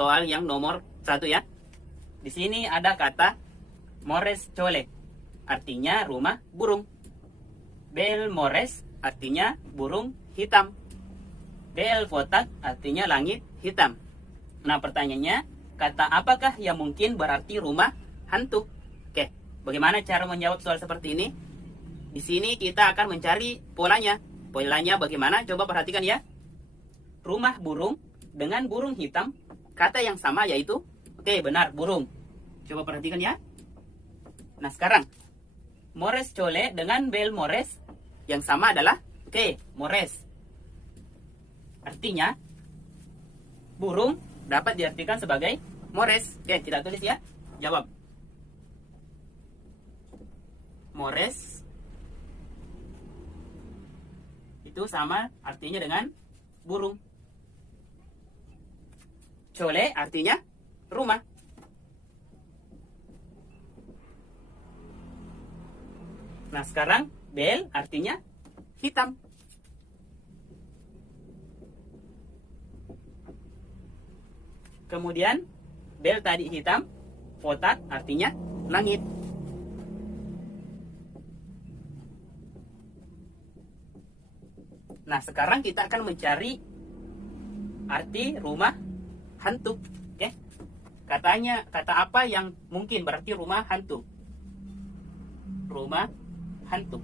soal yang nomor 1 ya. Di sini ada kata Mores Chole, artinya rumah burung. Bel Mores artinya burung hitam. Bel Fotak artinya langit hitam. Nah, pertanyaannya, kata apakah yang mungkin berarti rumah hantu? Oke, bagaimana cara menjawab soal seperti ini? Di sini kita akan mencari polanya. Polanya bagaimana? Coba perhatikan ya. Rumah burung dengan burung hitam, kata yang sama yaitu, oke, benar, burung. Coba perhatikan ya. Nah, sekarang Mores Chole dengan Bel Mores yang sama adalah, oke, Mores. Artinya burung dapat diartikan sebagai Mores. Oke, tidak tulis ya. Jawab. Mores itu sama artinya dengan burung. Chole artinya rumah. Nah, sekarang bel artinya hitam. Kemudian bel tadi hitam, fotak artinya langit. Nah, sekarang kita akan mencari arti rumah hantu. Oke. Kata apa yang mungkin berarti rumah hantu? Rumah hantu.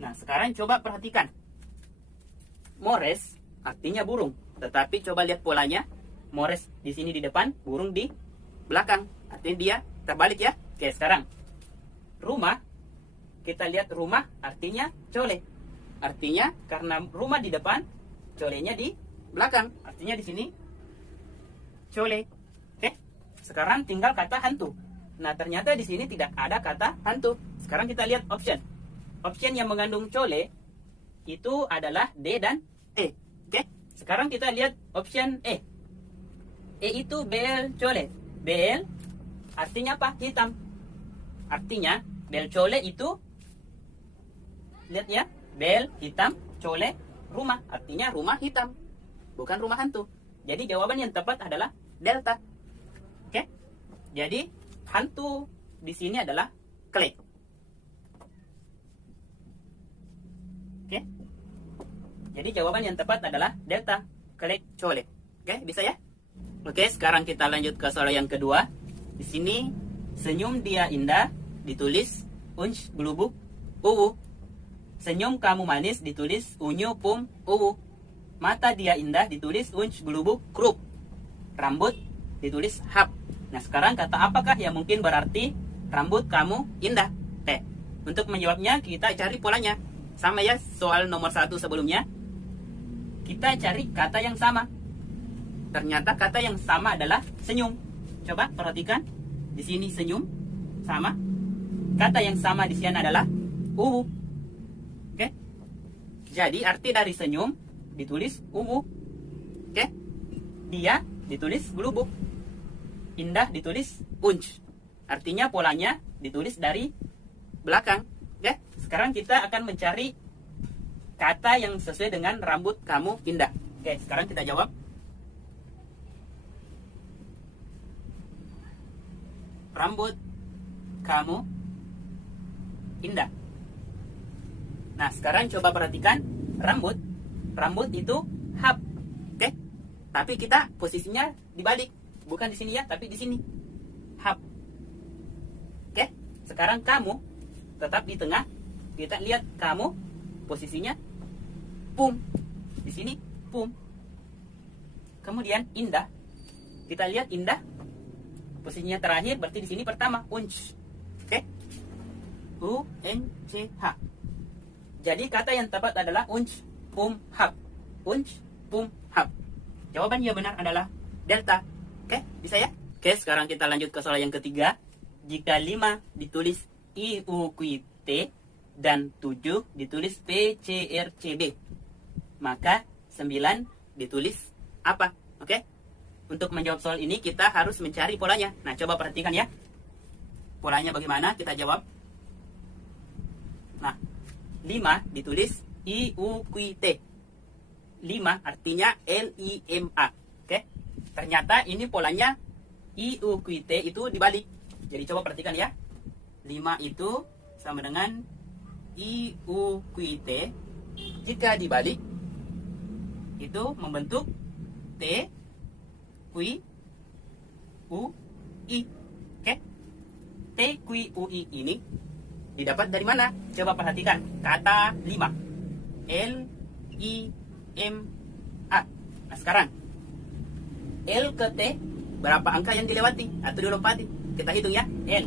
Nah, sekarang coba perhatikan. Mores artinya burung, tetapi coba lihat polanya. Mores di sini di depan, burung di belakang. Artinya dia terbalik ya. Oke, sekarang rumah, kita lihat rumah artinya chole. Artinya karena rumah di depan, cholenya di belakang. Artinya di sini chole. Oke. Sekarang tinggal kata hantu. Nah, ternyata di sini tidak ada kata hantu. Sekarang kita lihat option. Option yang mengandung chole itu adalah D dan E. Oke. Sekarang kita lihat option E. E itu bel chole. Bel artinya apa? Hitam. Artinya bel chole itu, lihat ya, bel hitam, chole rumah. Artinya rumah hitam, bukan rumah hantu. Jadi jawaban yang tepat adalah delta. Oke. Jadi hantu di sini adalah kle. Oke. Jadi jawaban yang tepat adalah delta, kle chole. Oke, bisa ya? Oke, sekarang kita lanjut ke soal yang kedua. Di sini senyum dia indah ditulis unch glubuk uwu. Senyum kamu manis ditulis unyu pum uwu. Mata dia indah ditulis unch glubuk krup. Rambut ditulis hap. Nah, sekarang kata apakah yang mungkin berarti rambut kamu indah? Oke, untuk menjawabnya kita cari polanya. Sama ya, soal nomor 1 sebelumnya. Kita cari kata yang sama. Ternyata kata yang sama adalah senyum. Coba perhatikan. Di sini senyum sama. Kata yang sama di sini adalah uwu. Oke. Jadi arti dari senyum ditulis uwu. Oke. Dia ditulis glubuk. Indah ditulis unch. Artinya polanya ditulis dari belakang. Oke. Sekarang kita akan mencari kata yang sesuai dengan rambut kamu indah. Oke, sekarang kita jawab. Rambut kamu indah. Nah, sekarang coba perhatikan rambut. Rambut itu hap. Oke. Tapi kita posisinya dibalik. Bukan di sini ya, tapi di sini. Hap. Oke. Sekarang kamu tetap di tengah. Kita lihat kamu posisinya pum. Di sini pum. Kemudian indah. Kita lihat indah. Posisinya terakhir berarti di sini pertama unch. Oke. U N C H. Jadi kata yang tepat adalah unch pum hap. Unch pum hap. Jawaban yang benar adalah delta. Oke, bisa ya? Oke, sekarang kita lanjut ke soal yang ketiga. Jika 5 ditulis I U Q T dan 7 ditulis P C R C B, maka 9 ditulis apa? Oke. Untuk menjawab soal ini kita harus mencari polanya. Nah, coba perhatikan ya. Polanya bagaimana? Kita jawab. Nah, 5 ditulis I U Q T. 5 artinya L I M A. Oke. Ternyata ini polanya I, U, Q, T itu dibalik. Jadi coba perhatikan ya. 5 itu sama dengan I, U, Q, T. Jika dibalik, itu membentuk T, Q, U, I. Oke? T, Q, U, I ini didapat dari mana? Coba perhatikan. Kata 5. L, I, M, A. Nah sekarang, L ke T, berapa angka yang dilewati atau dilompati? Kita hitung ya. L,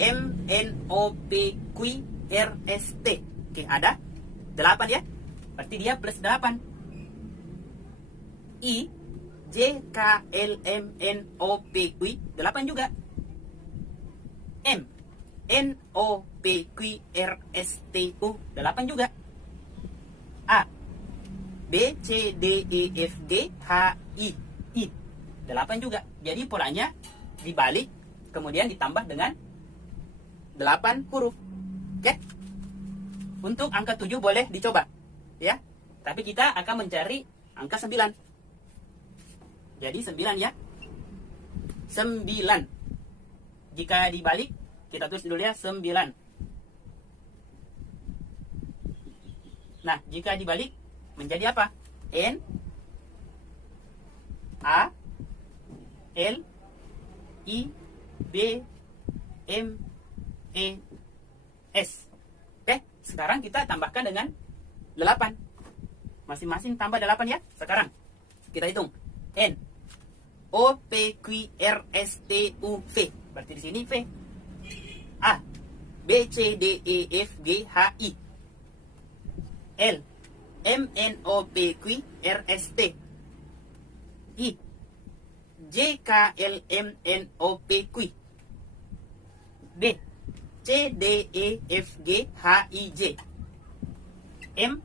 M, N, O, P, Q, R, S, T. Oke, ada 8 ya. Berarti dia plus 8. I, J, K, L, M, N, O, P, Q, 8 juga. M, N, O, P, Q, R, S, T, U, 8 juga. A, B, C, D, E, F, G, H, I, 8 juga. Jadi polanya dibalik, kemudian ditambah dengan 8 huruf. Oke? Untuk angka 7 boleh dicoba. Ya. Tapi kita akan mencari angka 9. Jadi 9 ya. 9. Jika dibalik, kita tulis dulu ya 9. Nah, jika dibalik menjadi apa? N, A, L, I, B, M, E, S. Oke, sekarang kita tambahkan dengan 8. Masing-masing tambah 8 ya. Sekarang kita hitung. N, O, P, Q, R, S, T, U, V. Berarti di sini V. A, B, C, D, E, F, G, H, I. L, M, N, O, P, Q, R, S, T. I, J, K, L, M, N, O, P, Q. B, C, D, E, F, G, H, I, J. M,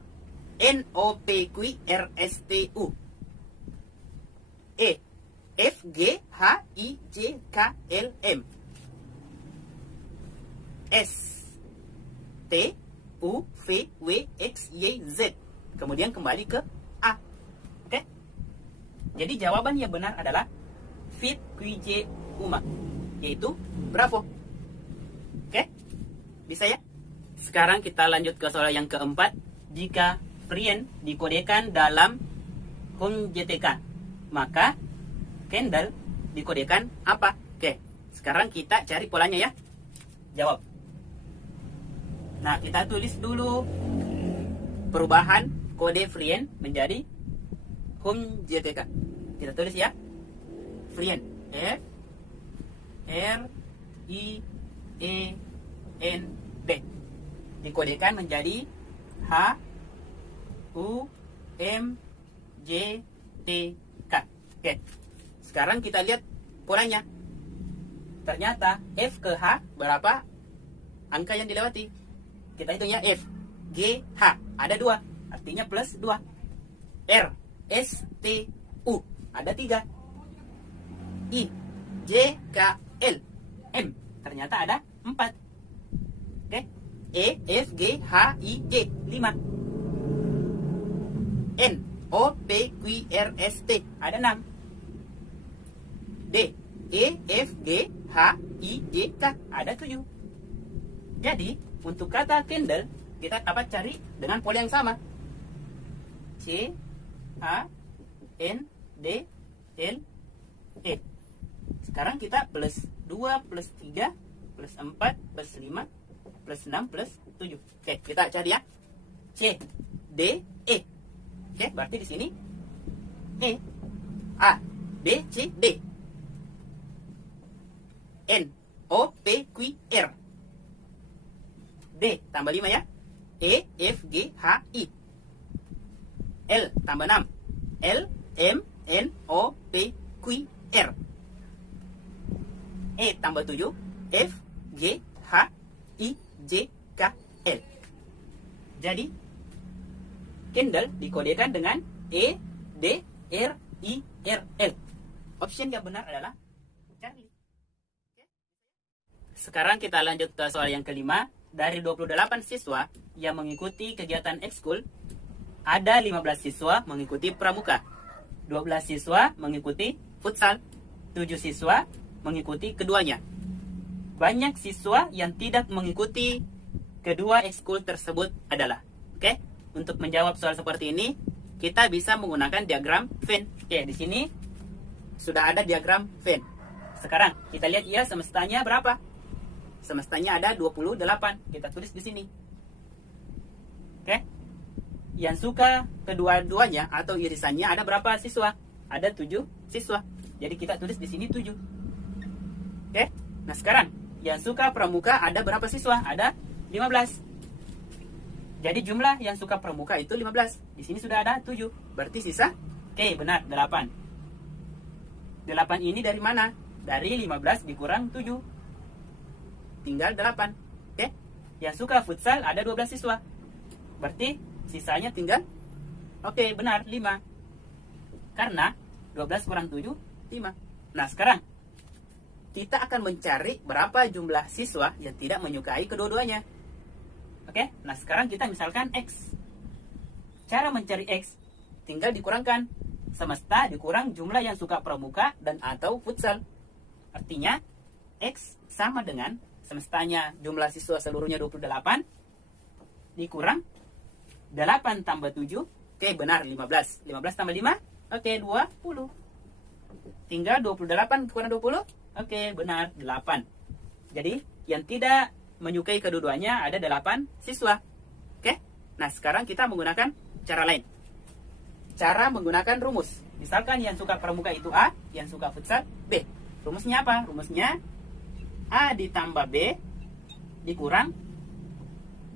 N, O, P, Q, R, S, T, U. E, F, G, H, I, J, K, L, M. S, T, U, V, W, X, Y, Z. Kemudian kembali ke A. Oke? Jadi jawaban yang benar adalah Fit, QJ, Uma. Yaitu Bravo. Oke? Bisa ya? Sekarang kita lanjut ke soal yang keempat. Jika Frien dikodekan dalam Home JTK, maka Kendall dikodekan apa? Oke, sekarang kita cari polanya ya. Jawab. Nah, kita tulis dulu perubahan kode Frien menjadi Home JTK. Kita tulis ya. Frien. F, R, I, E, N, D. Dikodekan menjadi H, U, M, J, T, K. Oke. Sekarang kita lihat polanya. Ternyata F ke H berapa angka yang dilewati? Kita hitung ya. F, G, H. Ada 2. Artinya plus 2. R, S, T, U. Ada 3. I, J, K, L, M. Ternyata ada 4. Oke. E, F, G, H, I, J. 5. N, O, P, Q, R, S, T. Ada 6. D, E, F, G, H, I, J, K. Ada 7. Jadi, untuk kata Kendall, kita dapat cari dengan pola yang sama. C, A, N, D, L, E. Sekarang kita plus 2, plus 3, plus 4, plus 5, plus 6, plus 7. Oke, kita cari ya. C, D, E. Oke, berarti di sini E, A, B, C, D. N, O, P, Q, R. D, tambah 5 ya. E, F, G, H, I. L, tambah 6. L, M, N, O, P, Q, R. E, tambah 7. F, G, H, I, J, K, L. Jadi, Kendall dikodekan dengan E, D, R, I, R, L. Option yang benar adalah Charlie. Sekarang kita lanjut ke soal yang kelima. Dari 28 siswa yang mengikuti kegiatan ekskul, ada 15 siswa mengikuti pramuka. 12 siswa mengikuti futsal, 7 siswa mengikuti keduanya. Banyak siswa yang tidak mengikuti kedua ekskul tersebut adalah. Oke, untuk menjawab soal seperti ini, kita bisa menggunakan diagram Venn. Oke, di sini sudah ada diagram Venn. Sekarang kita lihat ya semestanya berapa? Semestanya ada 28. Kita tulis di sini. Oke. Yang suka kedua-duanya atau irisannya ada berapa siswa? Ada 7 siswa. Jadi kita tulis di sini 7. Oke. Nah, sekarang yang suka pramuka ada berapa siswa? Ada 15. Jadi jumlah yang suka pramuka itu 15. Di sini sudah ada 7. Berarti sisa? Oke, benar, 8. 8 ini dari mana? Dari 15 dikurang 7. Tinggal 8. Oke. Yang suka futsal ada 12 siswa. Berarti sisanya tinggal, oke, benar, 5. Karena 12 kurang 7, 5. Nah, sekarang kita akan mencari berapa jumlah siswa yang tidak menyukai kedua-duanya. Oke, nah sekarang kita misalkan X. Cara mencari X, tinggal dikurangkan semesta dikurang jumlah yang suka pramuka dan atau futsal. Artinya, X sama dengan semestanya jumlah siswa seluruhnya 28, dikurang 8 tambah 7, oke benar 15. 15 tambah 5, oke 20. Tinggal 28 kurang 20, oke, benar, 8. Jadi, yang tidak menyukai kedua-duanya ada 8 siswa. Oke? Nah, sekarang kita menggunakan cara lain. Cara menggunakan rumus. Misalkan yang suka pramuka itu A, yang suka futsal B. Rumusnya apa? Rumusnya A ditambah B dikurang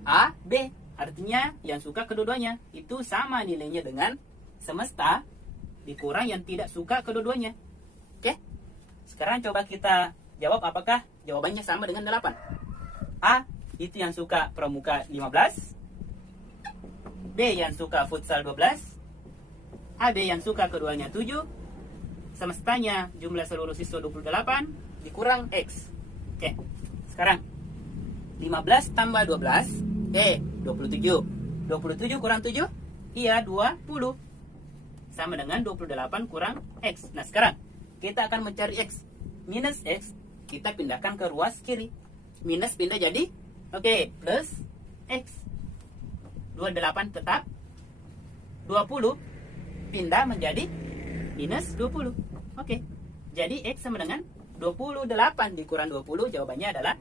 A, B. Artinya, yang suka kedua-duanya itu sama nilainya dengan semesta dikurang yang tidak suka kedua-duanya. Oke? Sekarang coba kita jawab apakah jawabannya sama dengan 8. A, itu yang suka pramuka 15. B, yang suka futsal 12. AB, yang suka keduanya 7. Semestanya jumlah seluruh siswa 28. Dikurang X. Oke, sekarang 15 tambah 12. 27. 27 kurang 7? Iya, 20. Sama dengan 28 kurang X. Nah, sekarang kita akan mencari X. Minus X, kita pindahkan ke ruas kiri. Minus pindah jadi, oke, plus X. 28 tetap. 20 pindah menjadi minus 20. Oke, jadi X sama dengan 28 dikurang 20, jawabannya adalah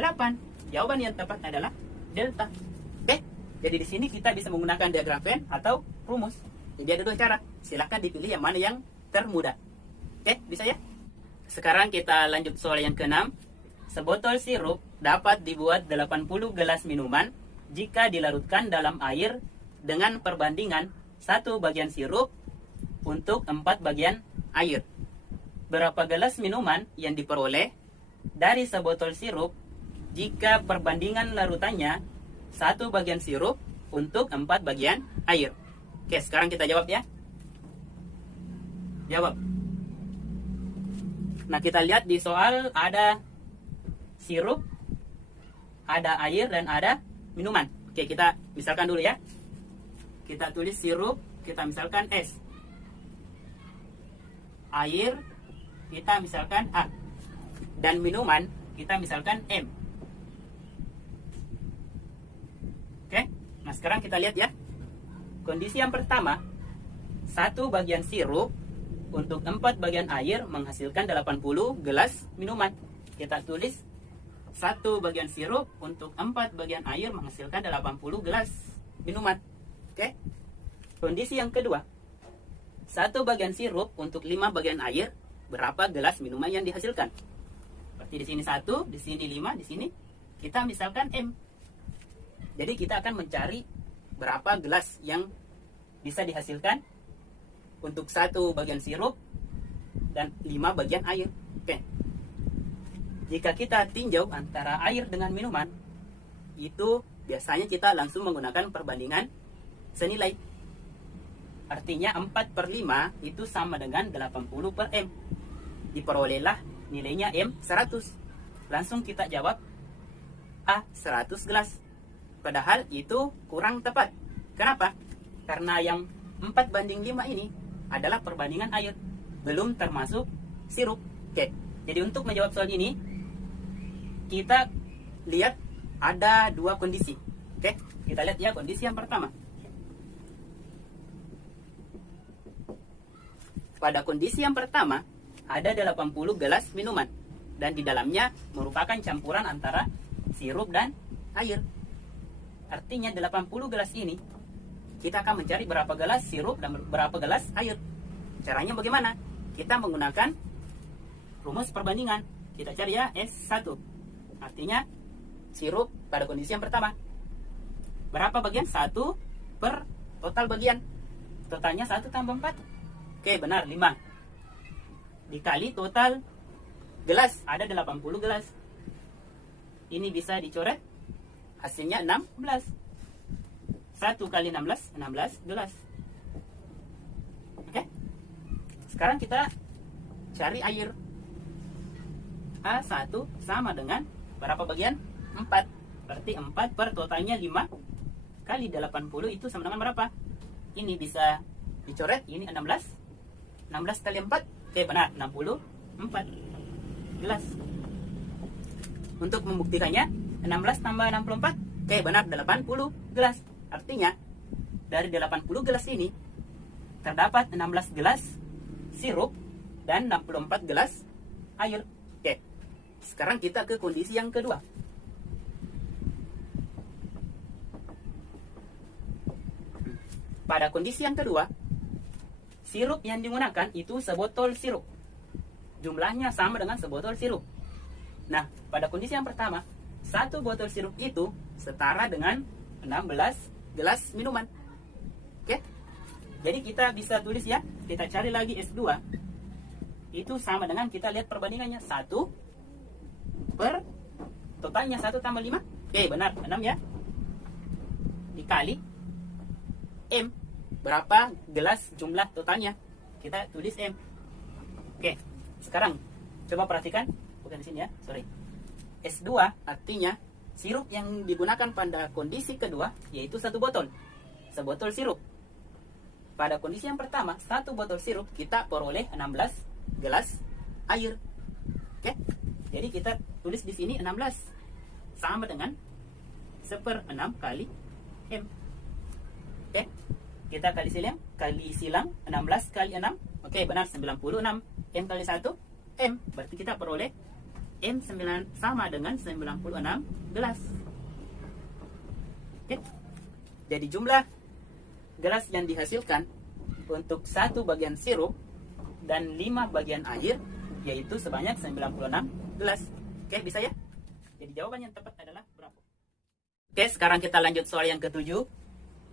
8. Jawaban yang tepat adalah delta. Oke, jadi di sini kita bisa menggunakan diagram Venn atau rumus. Jadi ada 2 cara. Silahkan dipilih yang mana yang termudah. Oke, bisa ya? Sekarang kita lanjut soal yang ke-6. Sebotol sirup dapat dibuat 80 gelas minuman jika dilarutkan dalam air dengan perbandingan 1 bagian sirup untuk 4 bagian air. Berapa gelas minuman yang diperoleh dari sebotol sirup jika perbandingan larutannya 1 bagian sirup untuk 4 bagian air? Oke, sekarang kita jawab ya. Jawab. Nah, kita lihat di soal ada sirup, ada air, dan ada minuman. Oke, kita misalkan dulu ya. Kita tulis sirup, kita misalkan S. Air, kita misalkan A. Dan minuman, kita misalkan M. Oke, nah sekarang kita lihat ya. Kondisi yang pertama, 1 bagian sirup untuk 4 bagian air menghasilkan 80 gelas minuman. Kita tulis 1 bagian sirup untuk 4 bagian air menghasilkan 80 gelas minuman. Oke. Kondisi yang kedua, 1 bagian sirup untuk 5 bagian air, berapa gelas minuman yang dihasilkan? Berarti di sini 1, di sini 5, di sini kita misalkan M. Jadi kita akan mencari berapa gelas yang bisa dihasilkan untuk 1 bagian sirup dan 5 bagian air. Oke. Jika kita tinjau antara air dengan minuman, itu biasanya kita langsung menggunakan perbandingan senilai. Artinya 4/5 itu sama dengan 80 per M. Diperolehlah nilainya M 100. Langsung kita jawab A, 100 gelas. Padahal itu kurang tepat. Kenapa? Karena yang 4/5 ini adalah perbandingan air, belum termasuk sirup. Oke, jadi untuk menjawab soal ini, kita lihat ada dua kondisi. Oke, kita lihat ya kondisi yang pertama. Pada kondisi yang pertama, ada 80 gelas minuman. Dan di dalamnya merupakan campuran antara sirup dan air. Artinya 80 gelas ini, kita akan mencari berapa gelas sirup dan berapa gelas air. Caranya bagaimana? Kita menggunakan rumus perbandingan. Kita cari ya S1. Artinya sirup pada kondisi yang pertama. Berapa bagian? 1 per total bagian. Totalnya 1 tambah 4. Oke, benar, 5. Dikali total gelas, ada 80 gelas. Ini bisa dicoret, hasilnya 16. 1 kali 16, 16 gelas. Oke. Sekarang kita cari air. A1 sama dengan berapa bagian? 4. Berarti 4 per totalnya 5 kali 80 itu sama dengan berapa? Ini bisa dicoret, ini 16. 16 kali 4, oke benar, 64 gelas. Untuk membuktikannya, 16 tambah 64, oke benar, 80 gelas. Artinya, dari 80 gelas ini, terdapat 16 gelas sirup dan 64 gelas air. Oke, sekarang kita ke kondisi yang kedua. Pada kondisi yang kedua, sirup yang digunakan itu sebotol sirup. Jumlahnya sama dengan sebotol sirup. Nah, pada kondisi yang pertama, 1 botol sirup itu setara dengan 16 gelas minuman. Oke? Jadi kita bisa tulis ya, kita cari lagi S2. Itu sama dengan kita lihat perbandingannya. 1 per totalnya 1 tambah 5. Oke, benar, 6 ya. Dikali M. Berapa gelas jumlah totalnya? Kita tulis M. Oke, sekarang coba perhatikan, bukan di sini ya, sorry. S2 artinya sirup yang digunakan pada kondisi kedua yaitu 1 botol. Sebotol sirup. Pada kondisi yang pertama, 1 botol sirup kita peroleh 16 gelas air. Oke. Jadi kita tulis di sini 16 sama dengan 1/6 kali M. Oke. Kita kali silang 16 kali 6. Oke, benar 96. M kali 1 M. Berarti kita peroleh M9 sama dengan 96 gelas. Oke. Jadi jumlah gelas yang dihasilkan untuk 1 bagian sirup dan 5 bagian air yaitu sebanyak 96 gelas. Oke, bisa ya? Jadi jawaban yang tepat adalah berapa? Oke, sekarang kita lanjut soal yang ketujuh.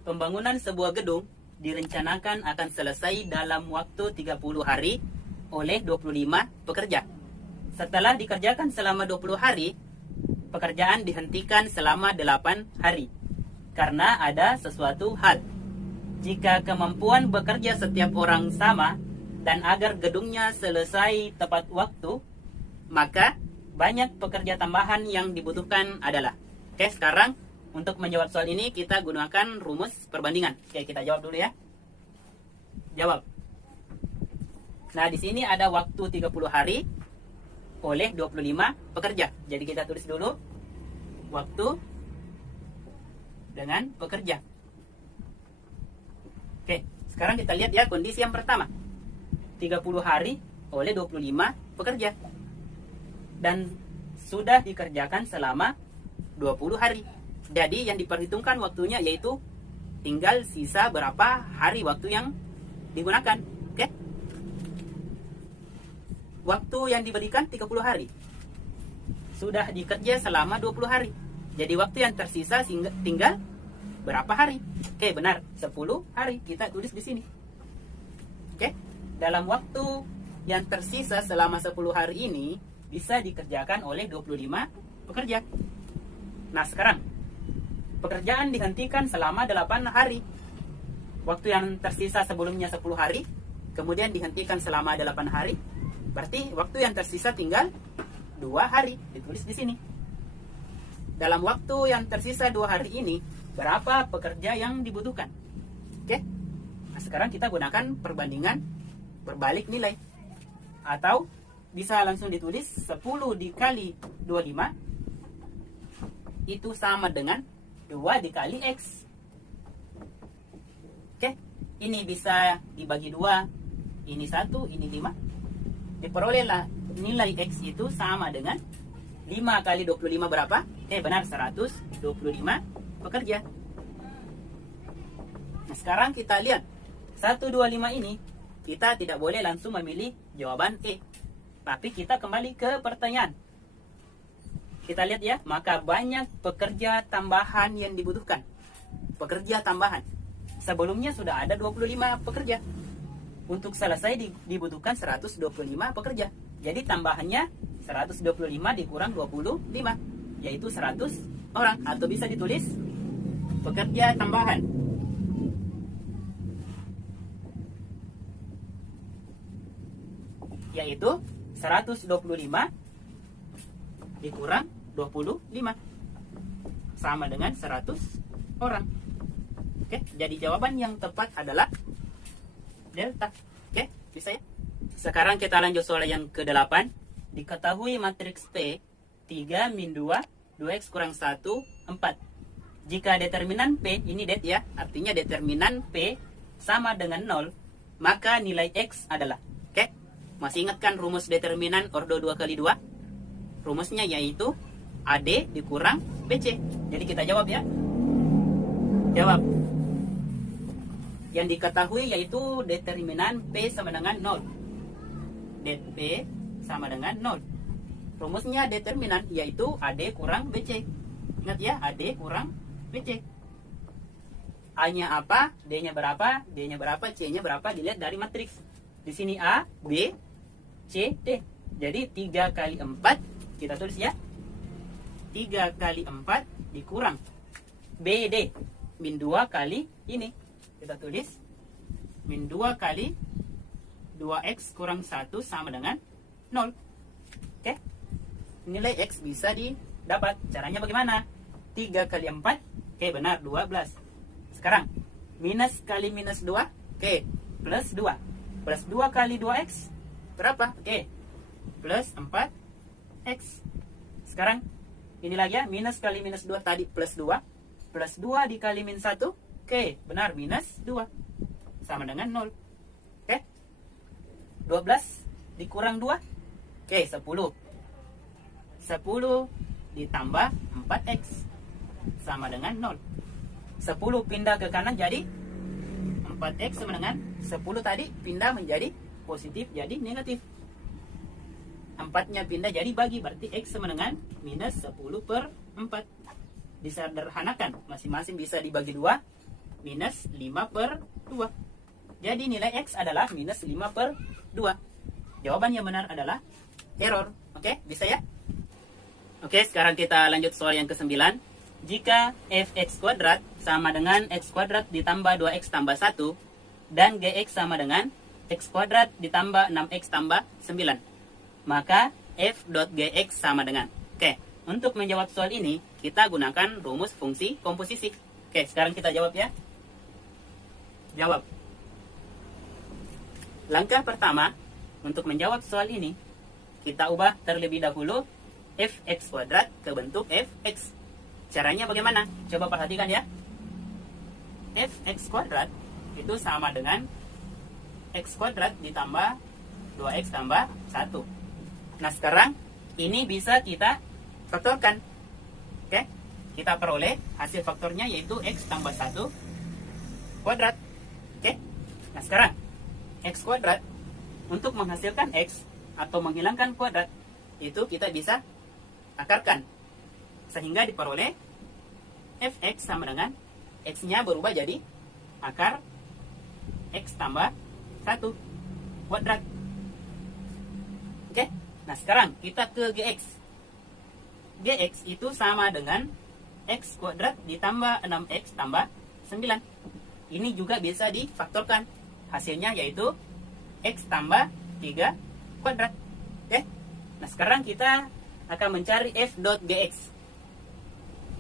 Pembangunan sebuah gedung direncanakan akan selesai dalam waktu 30 hari oleh 25 pekerja. Setelah dikerjakan selama 20 hari, pekerjaan dihentikan selama 8 hari. Karena ada sesuatu hal. Jika kemampuan bekerja setiap orang sama dan agar gedungnya selesai tepat waktu, maka banyak pekerja tambahan yang dibutuhkan adalah. Oke, sekarang untuk menjawab soal ini kita gunakan rumus perbandingan. Oke, kita jawab dulu ya. Jawab. Nah, di sini ada waktu 30 hari oleh 25 pekerja. Jadi kita tulis dulu waktu dengan pekerja. Oke, sekarang kita lihat ya kondisi yang pertama. 30 hari oleh 25 pekerja. Dan sudah dikerjakan selama 20 hari. Jadi yang diperhitungkan waktunya yaitu tinggal sisa berapa hari waktu yang digunakan. Oke. Waktu yang diberikan 30 hari. Sudah dikerja selama 20 hari. Jadi waktu yang tersisa tinggal berapa hari? Oke, benar. 10 hari. Kita tulis di sini. Oke. Dalam waktu yang tersisa selama 10 hari ini bisa dikerjakan oleh 25 pekerja. Nah, sekarang pekerjaan dihentikan selama 8 hari. Waktu yang tersisa sebelumnya 10 hari, kemudian dihentikan selama 8 hari. Berarti waktu yang tersisa tinggal 2 hari. Ditulis di sini. Dalam waktu yang tersisa 2 hari ini, berapa pekerja yang dibutuhkan? Oke. Nah, sekarang kita gunakan perbandingan berbalik nilai. Atau bisa langsung ditulis 10 dikali 25 itu sama dengan 2 dikali X. Oke, ini bisa dibagi 2, ini 1, ini 5. Diperolehlah nilai X itu sama dengan 5 kali 25 berapa? Benar, 125 pekerja. Nah, sekarang kita lihat 125 ini kita tidak boleh langsung memilih jawaban E. Tapi kita kembali ke pertanyaan. Kita lihat ya, maka banyak pekerja tambahan yang dibutuhkan. Pekerja tambahan. Sebelumnya sudah ada 25 pekerja. Untuk selesai dibutuhkan 125 pekerja. Jadi tambahannya 125 dikurang 25, yaitu 100 orang. Atau bisa ditulis pekerja tambahan. Yaitu 125 dikurang 25 sama dengan 100 orang. Oke, jadi jawaban yang tepat adalah delta. Oke, bisa ya? Sekarang kita lanjut soal yang ke-8. Diketahui matriks P 3 min 2, 2x kurang 1, 4. Jika determinan P, ini det ya, artinya determinan P sama dengan 0, maka nilai X adalah. Oke, masih ingatkan rumus determinan ordo 2 kali 2? Rumusnya yaitu AD dikurang BC. Jadi kita jawab ya. Jawab. Yang diketahui yaitu determinan P sama dengan 0. Det P sama dengan 0. Rumusnya determinan yaitu AD kurang BC. Ingat ya, AD kurang BC. A-nya apa, D-nya berapa, D-nya berapa, C-nya berapa, dilihat dari matriks. Di sini A, B, C, D. Jadi 3 kali 4, kita tulis ya. 3 kali 4 dikurang BD. Min 2 kali ini. Kita tulis min 2 kali 2X kurang 1 sama dengan 0. Oke. Nilai X bisa didapat. Caranya bagaimana? 3 kali 4. Oke, benar, 12. Sekarang, minus kali minus 2. Oke, plus 2. Plus 2 kali 2X. Berapa? Oke, plus 4X. Sekarang, ini lagi ya. Minus kali minus 2 tadi plus 2. Plus 2 dikali min 1. Oke, benar, minus 2. Sama dengan 0. Oke. 12 dikurang 2. Oke, 10. 10 ditambah 4X. Sama dengan 0. 10 pindah ke kanan jadi 4X sama dengan 10 tadi pindah menjadi positif jadi negatif. 4-nya pindah jadi bagi, berarti X sama dengan minus 10 per 4. Disederhanakan, masing-masing bisa dibagi 2. Minus 5 per 2. Jadi nilai X adalah minus 5 per 2. Jawaban yang benar adalah error. Oke, bisa ya? Oke, sekarang kita lanjut soal yang ke-9. Jika fx kuadrat sama dengan x kuadrat ditambah 2x tambah 1 dan gx sama dengan x kuadrat ditambah 6x tambah 9, maka f.gx sama dengan. Oke, untuk menjawab soal ini kita gunakan rumus fungsi komposisi. Oke, sekarang kita jawab ya. Jawab. Langkah pertama untuk menjawab soal ini, kita ubah terlebih dahulu fx kuadrat ke bentuk fx. Caranya bagaimana? Coba perhatikan ya. Fx kuadrat itu sama dengan x kuadrat ditambah 2x tambah 1. Nah, sekarang ini bisa kita faktorkan. Oke? Kita peroleh hasil faktornya yaitu x tambah 1 kuadrat. Oke? Nah, sekarang x kuadrat untuk menghasilkan x atau menghilangkan kuadrat itu kita bisa akarkan. Sehingga diperoleh fx sama dengan x-nya berubah jadi akar x tambah 1 kuadrat. Oke? Nah, sekarang kita ke gx. Gx itu sama dengan x kuadrat ditambah 6x tambah 9. Ini juga bisa difaktorkan. Hasilnya yaitu x tambah 3 kuadrat. Oke? Nah, sekarang kita akan mencari f.gx.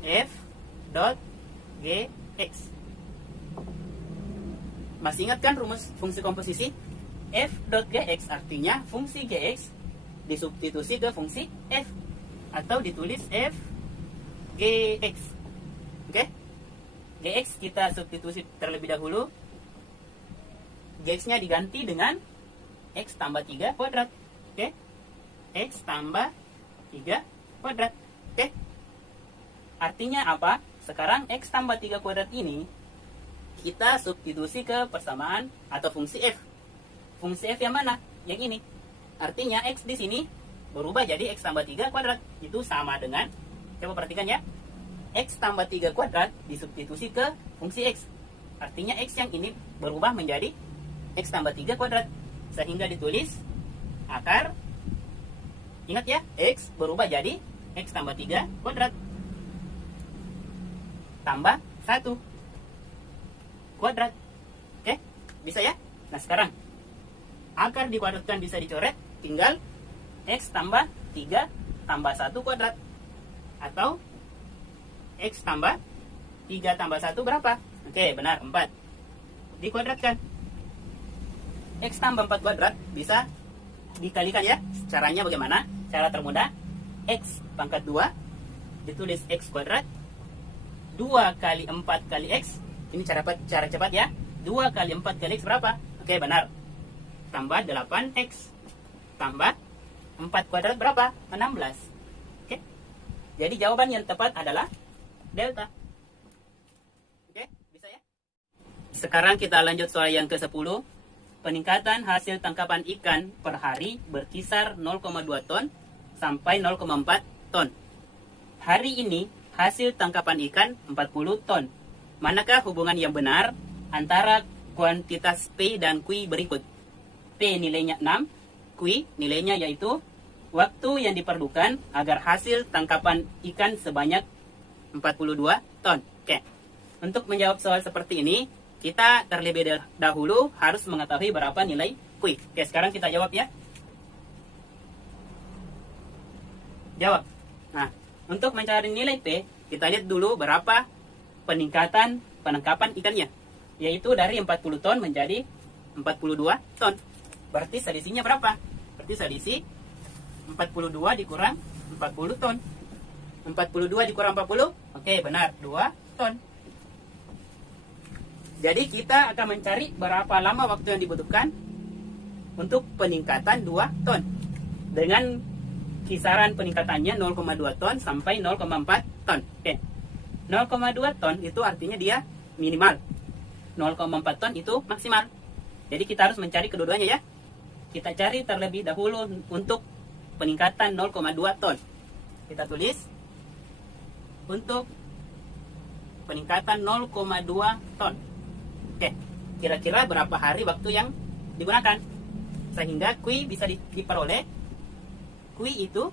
f.gx. Masih ingat kan rumus fungsi komposisi? F dot Gx artinya fungsi Gx disubstitusi ke fungsi F. Atau ditulis F Gx. Oke? Gx kita substitusi terlebih dahulu. Gx-nya diganti dengan X tambah 3 kuadrat. Oke? X tambah 3 kuadrat. Oke? Artinya apa? Sekarang X tambah 3 kuadrat ini kita substitusi ke persamaan atau fungsi F. Fungsi F yang mana? Yang ini. Artinya X di sini berubah jadi X tambah 3 kuadrat. Itu sama dengan, coba perhatikan ya, X tambah 3 kuadrat disubstitusi ke fungsi X. Artinya X yang ini berubah menjadi X tambah 3 kuadrat. Sehingga ditulis akar, ingat ya, X berubah jadi X tambah 3 kuadrat tambah 1 kuadrat. Oke, bisa ya? Nah sekarang, akar dikuadratkan bisa dicoret, tinggal X tambah 3 tambah 1 kuadrat. Atau X tambah 3 tambah 1 berapa? Oke, benar, 4. Dikuadratkan. X tambah 4 kuadrat bisa dikalikan ya. Caranya bagaimana? Cara termudah, X pangkat 2 ditulis X kuadrat 2 kali 4 kali X. Ini cara cepat ya. 2 kali 4 kali X berapa? Oke, benar. Tambah 8X tambah 4 kuadrat berapa? 16. Oke. Jadi jawaban yang tepat adalah delta. Oke, bisa ya? Sekarang kita lanjut soal yang ke-10. Peningkatan hasil tangkapan ikan per hari berkisar 0,2 ton sampai 0,4 ton. Hari ini hasil tangkapan ikan 40 ton. Manakah hubungan yang benar antara kuantitas P dan Q berikut? P nilainya 6, Q nilainya yaitu waktu yang diperlukan agar hasil tangkapan ikan sebanyak 42 ton. Oke. Untuk menjawab soal seperti ini, kita terlebih dahulu harus mengetahui berapa nilai Q. Oke, sekarang kita jawab ya. Jawab. Nah, untuk mencari nilai P, kita lihat dulu berapa peningkatan penangkapan ikannya. Yaitu dari 40 ton menjadi 42 ton. Berarti selisihnya berapa? Berarti selisih 42 dikurang 40 ton. 42 dikurang 40, oke benar, 2 ton. Jadi kita akan mencari berapa lama waktu yang dibutuhkan untuk peningkatan 2 ton. Dengan kisaran peningkatannya 0,2 ton sampai 0,4 ton. Oke. 0,2 ton itu artinya dia minimal. 0,4 ton itu maksimal. Jadi kita harus mencari kedua-duanya ya. Kita cari terlebih dahulu untuk peningkatan 0,2 ton. Kita tulis untuk peningkatan 0,2 ton. Oke, kira-kira berapa hari waktu yang digunakan? Sehingga Q bisa diperoleh. Q itu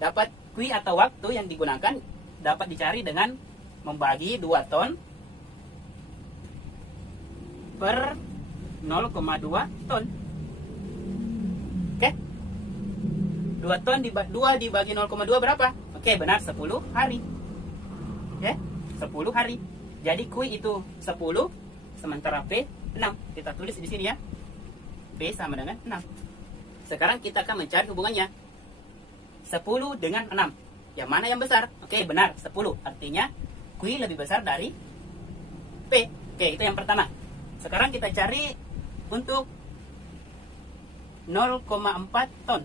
dapat Q atau waktu yang digunakan dapat dicari dengan membagi 2 ton per 0,2 ton. Oke. 2 ton 2 dibagi 0,2 berapa? Oke, benar 10 hari. Oke, 10 hari. Jadi Q itu 10, sementara P 6. Kita tulis di sini ya. P sama dengan 6. Sekarang kita akan mencari hubungannya. 10 dengan 6. Yang mana yang besar? Oke, benar 10. Artinya Q lebih besar dari P. Oke, itu yang pertama. Sekarang kita cari untuk 0,4 ton.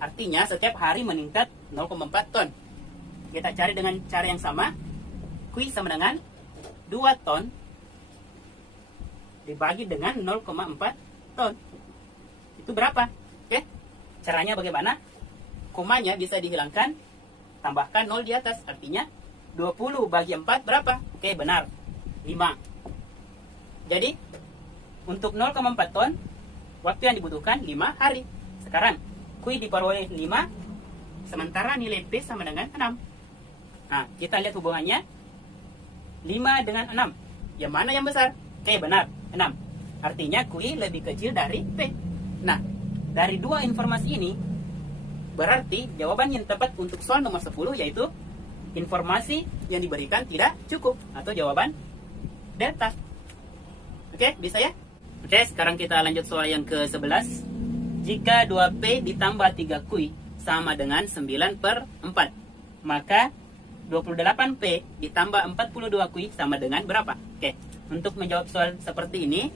Artinya setiap hari meningkat 0,4 ton. Kita cari dengan cara yang sama. Q sama dengan 2 ton dibagi dengan 0,4 ton. Itu berapa? Oke. Caranya bagaimana? Komanya bisa dihilangkan, tambahkan 0 di atas. Artinya 20 bagi 4 berapa? Oke, benar. 5. Jadi untuk 0,4 ton waktu yang dibutuhkan 5 hari. Sekarang Q diperoleh 5, sementara nilai P sama dengan 6. Nah, kita lihat hubungannya. 5 dengan 6. Yang mana yang besar? Oke, benar. 6. Artinya Q lebih kecil dari P. Nah, dari dua informasi ini, berarti jawaban yang tepat untuk soal nomor 10 yaitu informasi yang diberikan tidak cukup. Atau jawaban delta. Oke, bisa ya? Oke, sekarang kita lanjut soal yang ke-11. Jika 2P ditambah 3 Q sama dengan 9 per 4, maka 28P ditambah 42 Q sama dengan berapa? Oke, untuk menjawab soal seperti ini,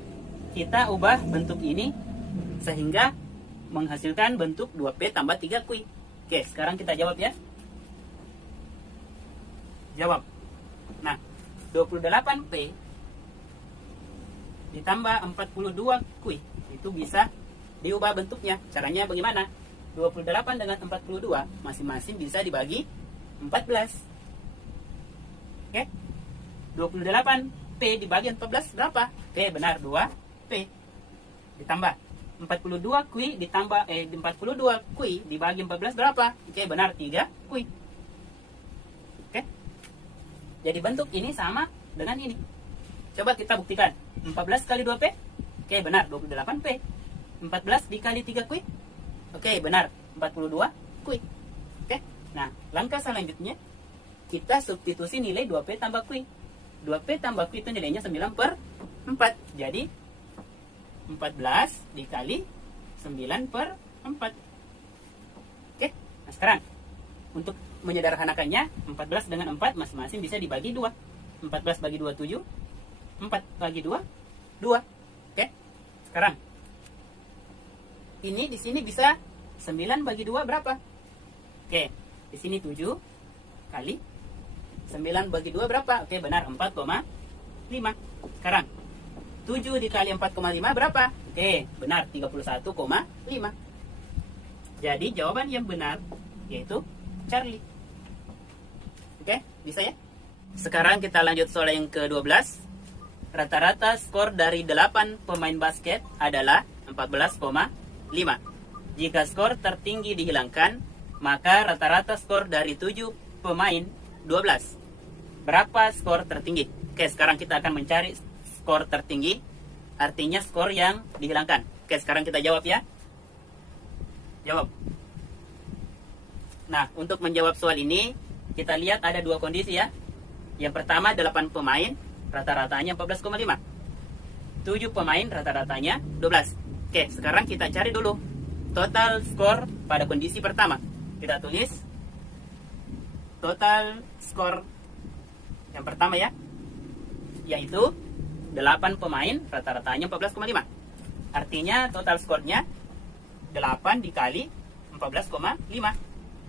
kita ubah bentuk ini sehingga menghasilkan bentuk 2P tambah 3 Q. Oke, sekarang kita jawab ya. Jawab. Nah, 28P ditambah 42 Q itu bisa diubah bentuknya. Caranya bagaimana? 28 dengan 42 masing-masing bisa dibagi 14. Oke. 28P dibagi 14 berapa? Oke, benar, 2P. Ditambah 42 Q ditambah 42 Q dibagi 14 berapa? Oke, benar, 3 Q. Oke. Jadi bentuk ini sama dengan ini. Coba kita buktikan. 14 kali 2P. Oke, benar, 28P. 14 dikali 3 Q. Oke, benar, 42 Q. Oke. Nah, langkah selanjutnya kita substitusi nilai 2P tambah Q. 2P tambah Q itu nilainya 9 per 4. Jadi 14 dikali 9 per 4. Oke. Nah, sekarang untuk menyederhanakannya, 14 dengan 4 masing-masing bisa dibagi 2. 14 bagi 2 7. 4 bagi 2 2. Oke. Sekarang ini di sini bisa 9 bagi 2 berapa? Oke, di sini 7 kali 9 bagi 2 berapa? Oke, benar, 4,5. Sekarang 7 dikali 4,5 berapa? Oke, benar, 31,5. Jadi jawaban yang benar yaitu Charlie. Oke, bisa ya? Sekarang kita lanjut soal yang ke-12. Rata-rata skor dari 8 pemain basket adalah 14,5. Jika skor tertinggi dihilangkan, maka rata-rata skor dari 7 pemain 12. Berapa skor tertinggi? Oke, sekarang kita akan mencari skor tertinggi, artinya skor yang dihilangkan. Oke, sekarang kita jawab ya. Jawab. Nah, untuk menjawab soal ini, kita lihat ada dua kondisi ya. Yang pertama, 8 pemain, rata-ratanya 14,5. 7 pemain, rata-ratanya 12. Oke, sekarang kita cari dulu total skor pada kondisi pertama. Kita tulis total skor yang pertama ya, yaitu 8 pemain, rata-ratanya 14,5. Artinya total skornya 8 dikali 14,5.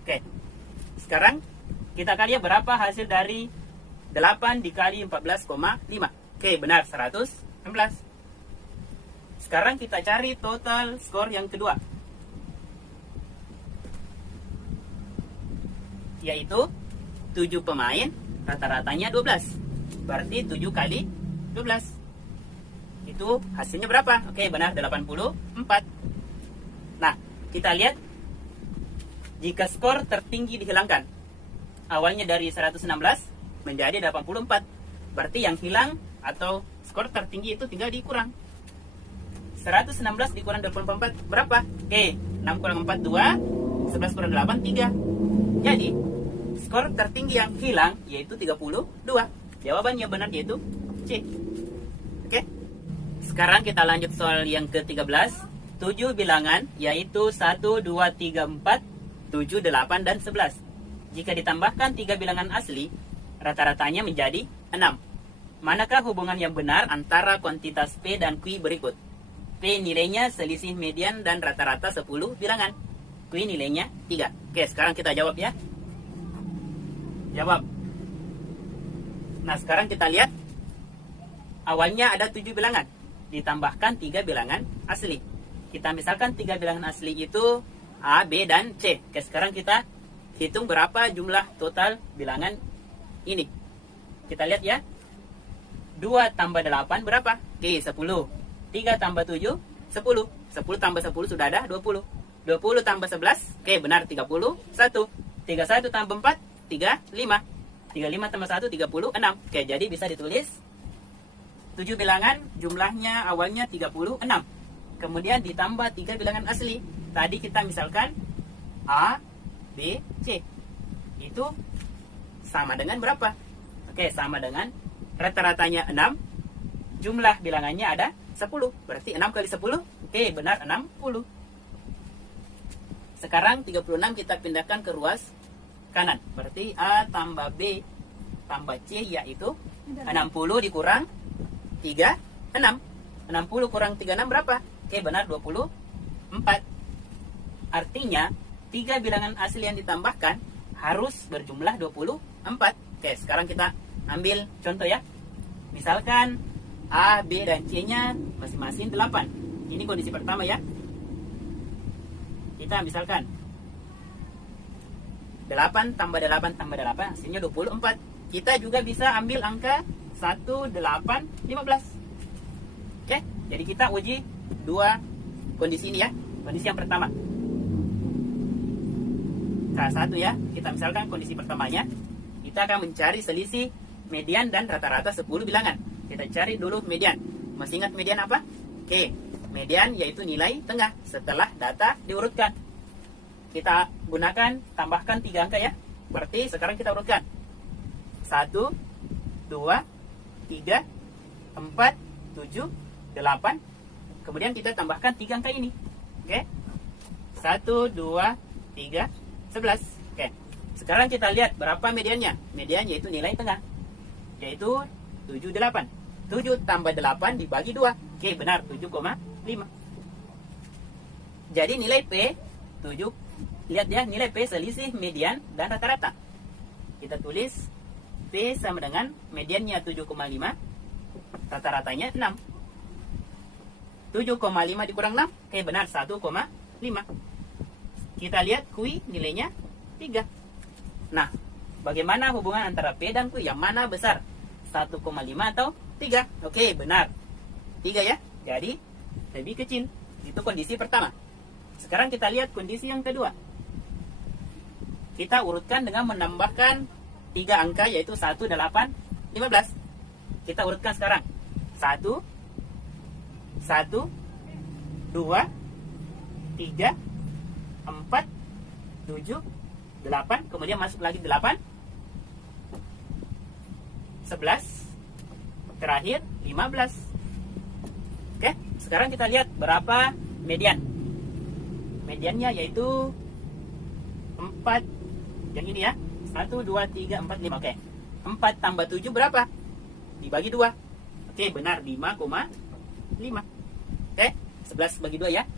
Oke, sekarang kita kali berapa hasil dari 8 dikali 14,5. Oke, benar, 116. Sekarang kita cari total skor yang kedua, yaitu 7 pemain, rata-ratanya 12. Berarti 7 kali 12. Itu hasilnya berapa? Oke, benar, 84. Nah, kita lihat jika skor tertinggi dihilangkan. Awalnya dari 116 menjadi 84. Berarti yang hilang atau skor tertinggi itu tinggal dikurang. 116 dikurang 84 berapa? Oke, 6 kurang 4 2, 11 kurang 8 3. Jadi, skor tertinggi yang hilang yaitu 32. Jawabannya benar yaitu C. Oke. Sekarang kita lanjut soal yang ke-13. 7 bilangan yaitu 1 2 3 4, 7 8 dan 11. Jika ditambahkan 3 bilangan asli, rata-ratanya menjadi 6. Manakah hubungan yang benar antara kuantitas P dan Q berikut? P nilainya selisih median dan rata-rata 10 bilangan. Q nilainya 3. Oke, sekarang kita jawab ya. Jawab. Nah, sekarang kita lihat. Awalnya ada 7 bilangan. Ditambahkan 3 bilangan asli. Kita misalkan 3 bilangan asli itu A, B, dan C. Oke, sekarang kita hitung berapa jumlah total bilangan ini. Kita lihat ya. 2 tambah 8 berapa? Oke, 10. 3 tambah 7, 10. 10 tambah 10 sudah ada 20. 20 tambah 11, oke benar 31. 31 tambah 4, 35. 35 tambah 1, 36. Oke, jadi bisa ditulis 7 bilangan jumlahnya awalnya 36. Kemudian ditambah 3 bilangan asli. Tadi kita misalkan A, B, C. Itu sama dengan berapa? Oke, sama dengan rata-ratanya 6, jumlah bilangannya ada 10. Berarti 6 kali 10. Oke, benar 60. Sekarang 36 kita pindahkan ke ruas kanan. Berarti A tambah B tambah C yaitu 60 dikurang 36. 60 kurang 36 berapa? Oke, benar 24. Artinya 3 bilangan asli yang ditambahkan harus berjumlah 24. Oke, sekarang kita ambil contoh ya. Misalkan A, B, dan C-nya masing-masing 8. Ini kondisi pertama ya. Kita misalkan 8 tambah 8 tambah 8 hasilnya 24. Kita juga bisa ambil angka 1, 8, 15. Oke, jadi kita uji dua kondisi ini ya. Kondisi yang pertama K1 ya. Kita misalkan kondisi pertamanya, kita akan mencari selisih median dan rata-rata 10 bilangan. Kita cari dulu median. Masih ingat median apa? Oke, median yaitu nilai tengah setelah data diurutkan. Kita gunakan tambahkan 3 angka ya. Berarti sekarang kita urutkan 1, 2, 3, 4, 7, 8. Kemudian kita tambahkan 3 angka ini. Oke. 1, 2, 3, 11. Oke. Sekarang kita lihat berapa mediannya. Median yaitu nilai tengah. Yaitu 7, 8. 7 tambah 8 dibagi 2. Oke, benar 7,5. Jadi nilai P 7. Lihat ya, nilai P selisih median dan rata-rata. Kita tulis P sama dengan mediannya 7,5, rata-ratanya 6. 7,5 dikurang 6, oke benar 1,5. Kita lihat Q nilainya 3. Nah, bagaimana hubungan antara P dan Q? Yang mana besar? 1,5 atau 3? Oke, benar 3 ya. Jadi lebih kecil. Itu kondisi pertama. Sekarang kita lihat kondisi yang kedua. Kita urutkan dengan menambahkan 3 angka yaitu 1, 8, 15. Kita urutkan sekarang. 1, 1, 2, 3, 4, 7, 8. Kemudian masuk lagi 8, 11. Terakhir 15. Oke, sekarang kita lihat berapa median. Mediannya yaitu 4. Yang ini ya. 1, 2, 3, 4, 5. Oke. 4 tambah 7 berapa? Dibagi 2. Oke, benar 5,5. Oke, 11 bagi 2 ya.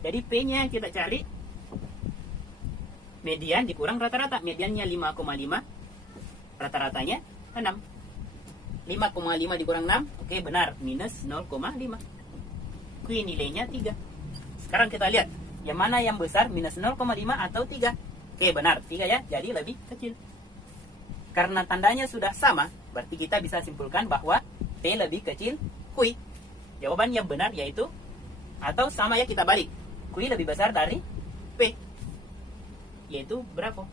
Jadi P-nya kita cari median dikurang rata-rata. Mediannya 5,5. Rata-ratanya 6. 5,5 dikurang 6. Oke, benar minus 0,5. Q nilainya 3. Sekarang kita lihat yang mana yang besar, minus 0,5 atau 3. Oke, benar 3 ya. Jadi lebih kecil. Karena tandanya sudah sama, berarti kita bisa simpulkan bahwa P lebih kecil Q. Jawaban yang benar yaitu, atau sama ya, kita balik. Q lebih besar dari P. Yaitu berapa?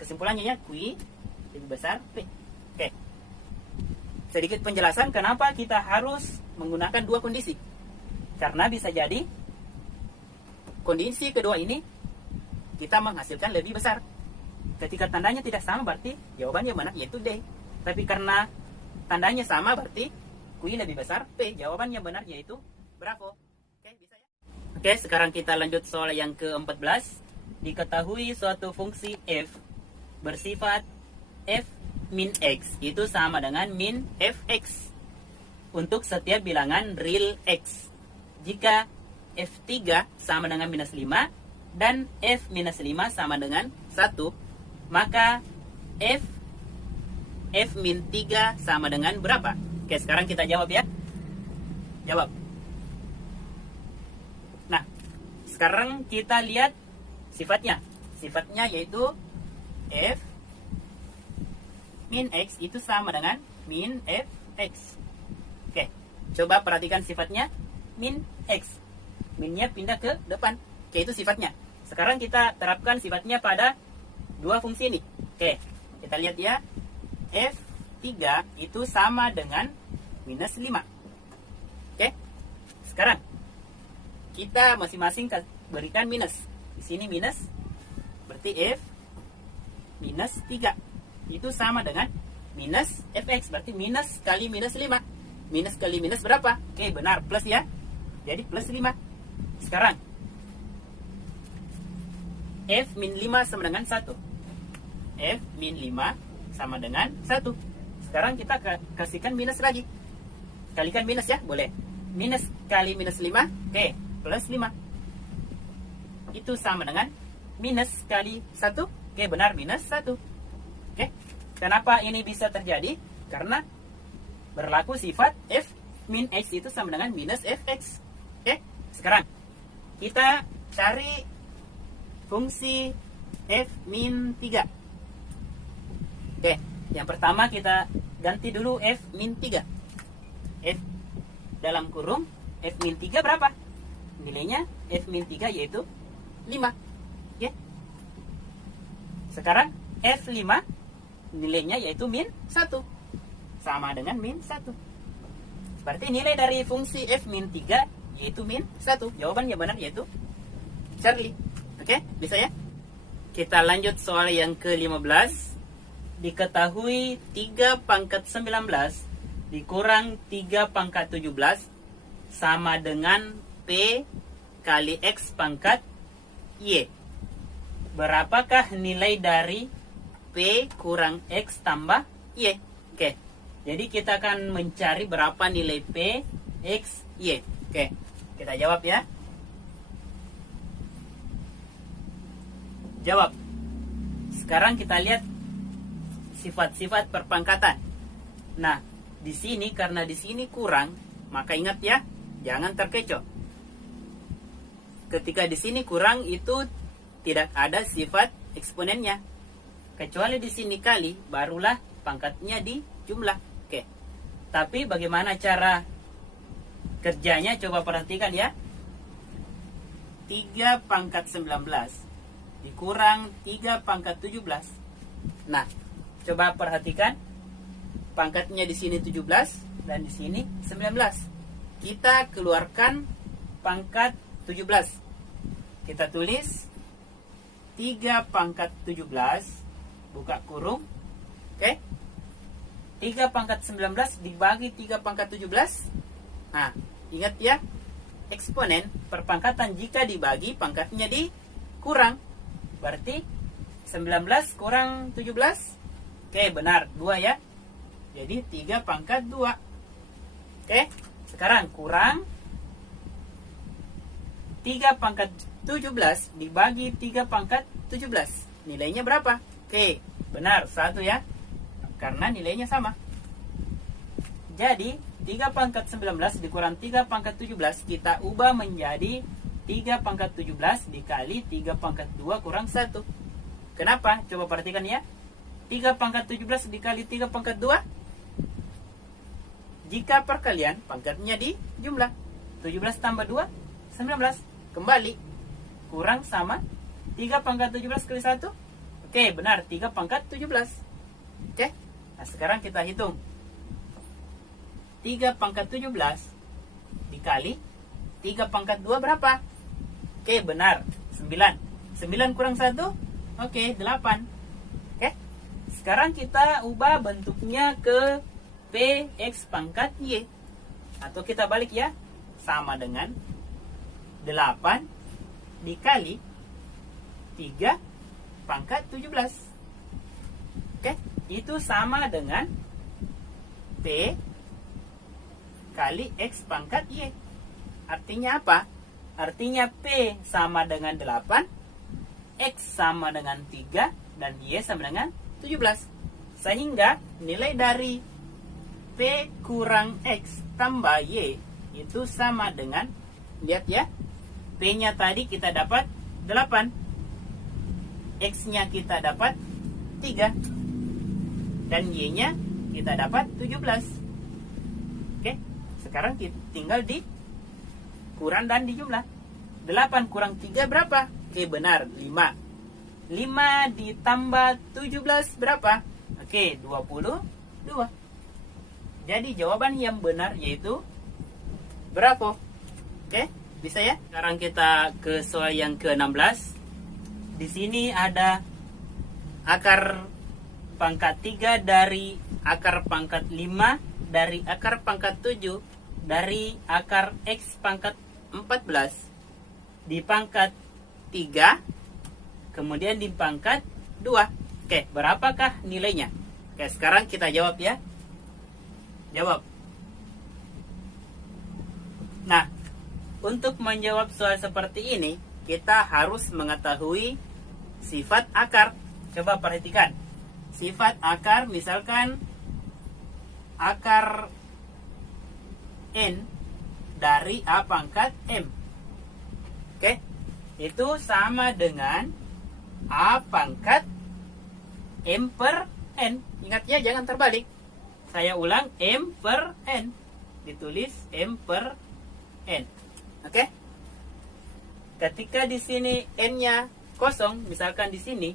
Kesimpulannya ya, Q lebih besar P. Oke. Sedikit penjelasan kenapa kita harus menggunakan dua kondisi. Karena bisa jadi kondisi kedua ini kita menghasilkan lebih besar. Ketika tandanya tidak sama berarti jawabannya mana? Yaitu D. Tapi karena tandanya sama berarti Q lebih besar P. Jawabannya benar yaitu Bravo. Oke, bisa ya? Oke, sekarang kita lanjut soal yang ke-14. Diketahui suatu fungsi f bersifat f min x itu sama dengan min fx untuk setiap bilangan real x. Jika f3 sama dengan minus 5 dan f minus 5 sama dengan 1, maka f min 3 sama dengan berapa? Oke, sekarang kita jawab ya. Jawab. Nah, sekarang kita lihat sifatnya. Sifatnya yaitu f min x itu sama dengan min fx. Oke, coba perhatikan sifatnya min x. Minnya pindah ke depan. Oke, itu sifatnya. Sekarang kita terapkan sifatnya pada dua fungsi ini. Oke, kita lihat ya. F3 itu sama dengan minus 5. Oke, sekarang kita masing-masing berikan minus. Di sini minus, berarti F minus 3 itu sama dengan minus fx, berarti minus kali minus 5. minus kali minus berapa? Oke, benar, plus ya. Jadi plus 5. Sekarang F min 5 sama dengan 1. F min 5 sama dengan 1. Sekarang kita kasihkan minus lagi. Kalikan minus ya, boleh. Minus kali minus 5, oke, plus 5. Itu sama dengan minus kali 1, oke, benar, minus 1. Oke, kenapa ini bisa terjadi? Karena berlaku sifat F min X itu sama dengan minus Fx. Oke, sekarang kita cari fungsi F min 3. Oke, yang pertama kita ganti dulu F min 3. F dalam kurung F min 3 berapa? Nilainya F min 3 yaitu 5. Oke. Sekarang F5 nilainya yaitu min 1. Sama dengan min 1. Berarti nilai dari fungsi F min 3 yaitu min 1. Jawaban yang benar yaitu Charlie. Oke, bisa ya? Kita lanjut soal yang ke-15. Diketahui 3 pangkat 19 dikurang 3 pangkat 17 sama dengan P kali X pangkat Y. Berapakah nilai dari P kurang X tambah Y? Oke, jadi kita akan mencari berapa nilai P, X, Y. Oke, kita jawab ya. Jawab. Sekarang kita lihat sifat-sifat perpangkatan. Nah, di sini karena di sini kurang, maka ingat ya, jangan terkecoh. Ketika di sini kurang itu tidak ada sifat eksponennya. Kecuali di sini kali, barulah pangkatnya dijumlah. Oke. Tapi bagaimana cara kerjanya? Coba perhatikan ya. 3 pangkat 19 dikurang 3 pangkat 17. Nah, coba perhatikan. Pangkatnya di sini 17 dan di sini 19. Kita keluarkan pangkat 17. Kita tulis 3 pangkat 17 buka kurung. Oke. 3 pangkat 19 dibagi 3 pangkat 17. Nah, ingat ya, eksponen perpangkatan jika dibagi pangkatnya dikurang. Berarti 19 kurang 17. Oke, benar, 2 ya. Jadi 3 pangkat 2. Oke, sekarang kurang 3 pangkat 17 dibagi 3 pangkat 17. Nilainya berapa? Oke, benar, 1 ya. Karena nilainya sama. Jadi 3 pangkat 19 dikurang 3 pangkat 17 kita ubah menjadi 3 pangkat 17 dikali 3 pangkat 2 kurang 1. Kenapa? Coba perhatikan ya. 3 pangkat 17 dikali 3 pangkat 2. Jika perkalian, pangkatnya dijumlah. 17 tambah 2, 19. Kembali. Kurang sama 3 pangkat 17 kali 1. Oke, benar. 3 pangkat 17. Oke. Nah, sekarang kita hitung. 3 pangkat 17 dikali 3 pangkat 2 berapa? Oke, benar, 9. 9 kurang 1, oke, 8. Oke, sekarang kita ubah bentuknya ke Px pangkat Y. Atau kita balik ya, sama dengan 8 dikali 3 pangkat 17. Oke, itu sama dengan P kali X pangkat Y. Artinya apa? Artinya P sama dengan 8, X sama dengan 3, dan Y sama dengan 17. Sehingga nilai dari P kurang X tambah Y itu sama dengan, lihat ya, P-nya tadi kita dapat 8, X-nya kita dapat 3, dan Y-nya kita dapat 17. Oke, sekarang kita tinggal di kurang dan dijumlah. 8 kurang 3 berapa? Oke, benar, 5. 5 ditambah 17 berapa? Oke, 22. Jadi jawaban yang benar yaitu berapa? Oke, bisa ya? Sekarang kita ke soal yang ke-16. Di sini ada akar pangkat 3 dari akar pangkat 5 dari akar pangkat 7 dari akar X pangkat 14 di pangkat 3, kemudian di pangkat 2. Oke, berapakah nilainya? Oke, sekarang kita jawab ya. Jawab. Nah, untuk menjawab soal seperti ini, kita harus mengetahui sifat akar. Coba perhatikan. Sifat akar, misalkan akar N dari A pangkat M. Oke, itu sama dengan A pangkat M per N. Ingat ya, jangan terbalik. Saya ulang, M per N. Ditulis M per N. Oke? Ketika di sini N-nya kosong, misalkan di sini,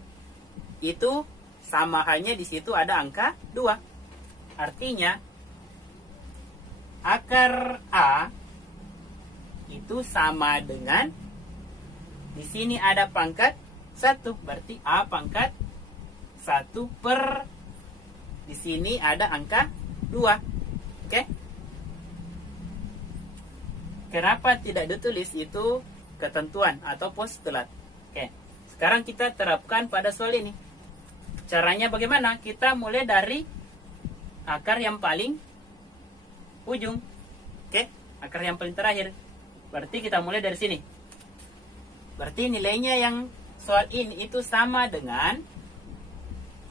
itu sama hanya di situ ada angka 2. Artinya, akar A itu sama dengan di sini ada pangkat 1, berarti A pangkat 1 per di sini ada angka 2. Oke? Kenapa tidak ditulis? Itu ketentuan atau postulat. Oke. Sekarang kita terapkan pada soal ini. Caranya bagaimana? Kita mulai dari akar yang paling ujung. Oke? Akar yang paling terakhir. Berarti kita mulai dari sini. Berarti nilainya yang soal ini itu sama dengan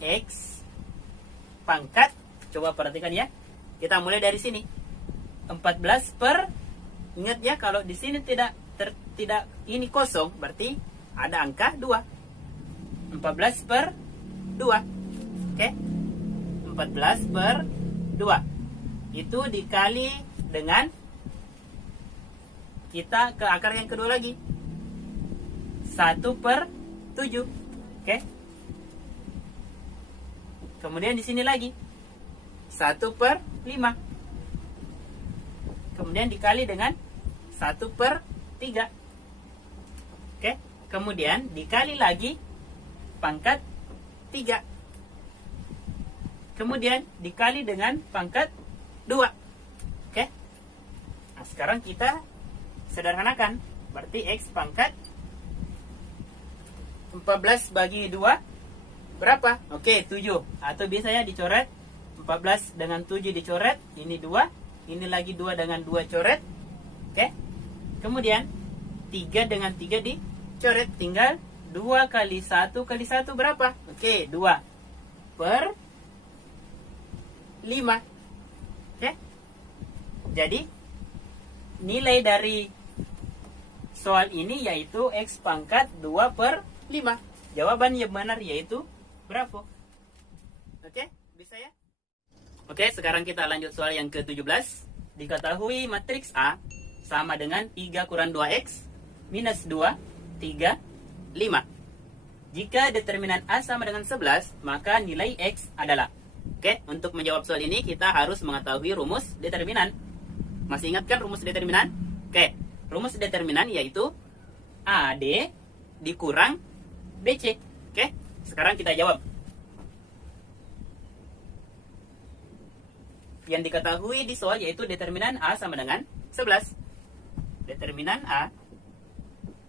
X pangkat, coba perhatikan ya. Kita mulai dari sini. 14 per, ingat ya, kalau di sini tidak ini kosong, berarti ada angka 2. 14 per 2. Oke? 14 per 2. Itu dikali dengan kita ke akar yang kedua lagi. 1 per 7. Oke? Kemudian di sini lagi 1 per 5. Kemudian dikali dengan 1 per 3. Oke, kemudian dikali lagi pangkat 3. Kemudian dikali dengan pangkat 2. Oke. Nah, sekarang kita sederhanakan. Berarti X pangkat 14 bagi 2 berapa? Oke, 7. Atau biasanya dicoret 14 dengan 7 dicoret. Ini 2. Ini lagi 2 dengan 2 coret. Oke. Kemudian 3 dengan 3 dicoret. Tinggal 2 kali 1 kali 1 berapa? Oke, 2 per 5. Oke. Jadi nilai dari soal ini yaitu X pangkat 2 per 5. Jawaban yang benar yaitu berapa? Oke, bisa ya? Oke, sekarang kita lanjut soal yang ke-17. Diketahui matriks A sama dengan 3 kurang 2X minus 2, 3, 5. Jika determinan A sama dengan 11, maka nilai X adalah. Oke, untuk menjawab soal ini kita harus mengetahui rumus determinan. Masih ingat kan rumus determinan? Oke, rumus determinan yaitu AD dikurang BC. Oke, sekarang kita jawab. Yang diketahui di soal yaitu determinan A sama dengan 11. Determinan A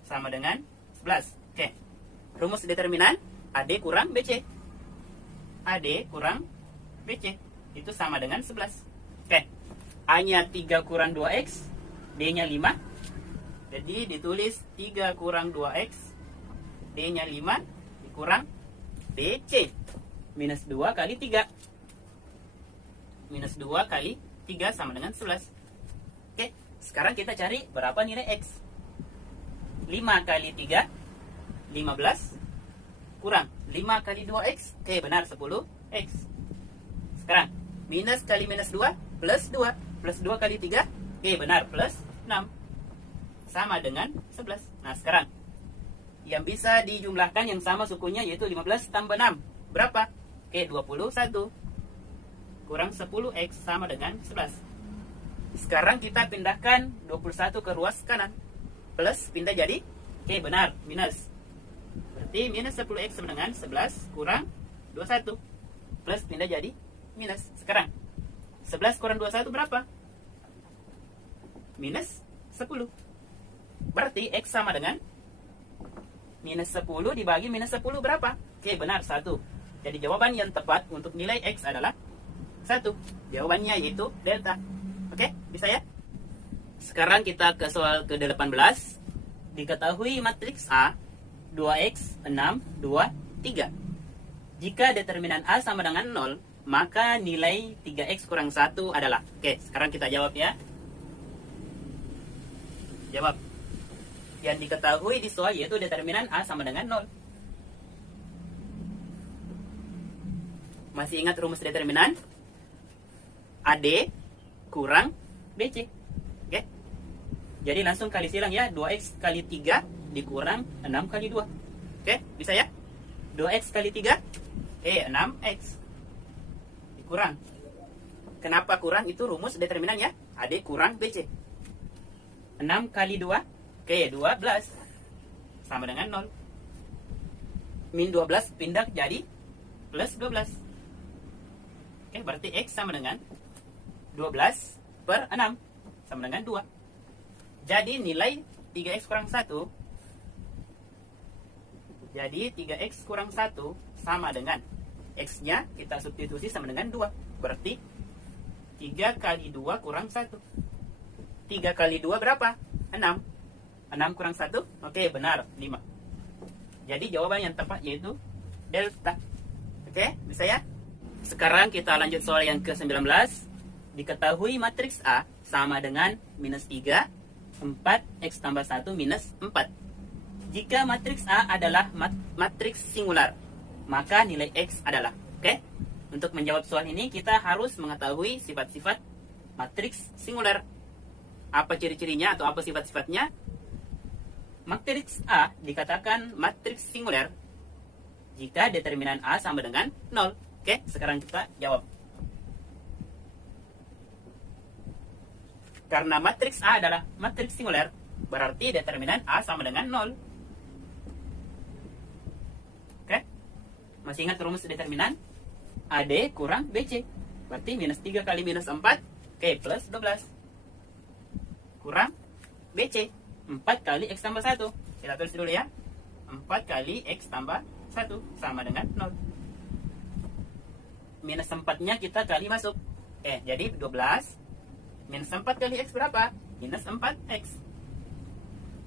sama dengan 11. Oke. Rumus determinan AD kurang BC. AD kurang BC itu sama dengan 11. Oke. A-nya 3 kurang 2X, D-nya 5. Jadi ditulis 3 kurang 2X, D-nya 5 dikurang BC. Minus 2 kali 3. Minus 2 kali 3 sama dengan 11. Oke, sekarang kita cari berapa nilai X. 5 kali 3, 15. Kurang 5 kali 2X. Oke, benar 10X. Sekarang, minus kali minus 2, plus 2. Plus 2 kali 3, oke benar, plus 6. Sama dengan 11. Nah, sekarang, yang bisa dijumlahkan yang sama sukunya yaitu 15 tambah 6. Berapa? Oke, 21. Kurang 10X sama dengan 11. Sekarang kita pindahkan 21 ke ruas kanan. Plus pindah jadi, oke benar, minus. Berarti minus 10X sama dengan 11 kurang 21. Plus pindah jadi minus. Sekarang, 11 kurang 21 berapa? Minus 10. Berarti X sama dengan minus 10 dibagi minus 10 berapa? Oke, benar, 1. Jadi jawaban yang tepat untuk nilai X adalah 1. Jawabannya yaitu delta. Oke, bisa ya? Sekarang kita ke soal ke-18. Diketahui matriks A 2X, 6, 2, 3. Jika determinan A sama dengan 0, maka nilai 3X kurang 1 adalah. Oke, sekarang kita jawab ya. Jawab. Yang diketahui di soal yaitu determinan A sama dengan 0. Masih ingat rumus determinan? AD kurang BC. Oke. Jadi langsung kali silang ya. 2X kali 3 dikurang 6 kali 2. Oke, bisa ya? 2X kali 3. 6X. Dikurang. Kenapa kurang? Itu rumus determinan ya. AD kurang BC. 6 kali 2. 12. Sama dengan 0. Min 12 pindah jadi plus 12. Oke, berarti X sama dengan 12 per 6. Sama dengan 2. Jadi nilai 3X kurang 1. Jadi 3X kurang 1 sama dengan X-nya kita substitusi sama dengan 2. Berarti 3 kali 2 kurang 1. 3 kali 2 berapa? 6. 6 kurang 1? Oke, benar, 5. Jadi jawaban yang tepat yaitu delta. Oke, bisa ya? Sekarang kita lanjut soal yang ke-19. Diketahui matriks A sama dengan minus 3, 4X tambah 1 minus 4. Jika matriks A adalah matriks singular, maka nilai X adalah. Oke? Untuk menjawab soal ini, kita harus mengetahui sifat-sifat matriks singular. Apa ciri-cirinya atau apa sifat-sifatnya? Matriks A dikatakan matriks singular jika determinan A sama dengan 0. Oke, sekarang kita jawab. Karena matriks A adalah matriks singular, berarti determinan A sama dengan 0. Oke? Masih ingat rumus determinan? AD kurang BC. Berarti minus 3 kali minus 4. Oke, plus 12. Kurang BC. 4 kali X tambah 1. Kita tulis dulu ya. 4 kali X tambah 1 sama dengan 0. Minus 4-nya kita kali masuk. Jadi 12. Minus 4 kali X berapa? Minus 4X.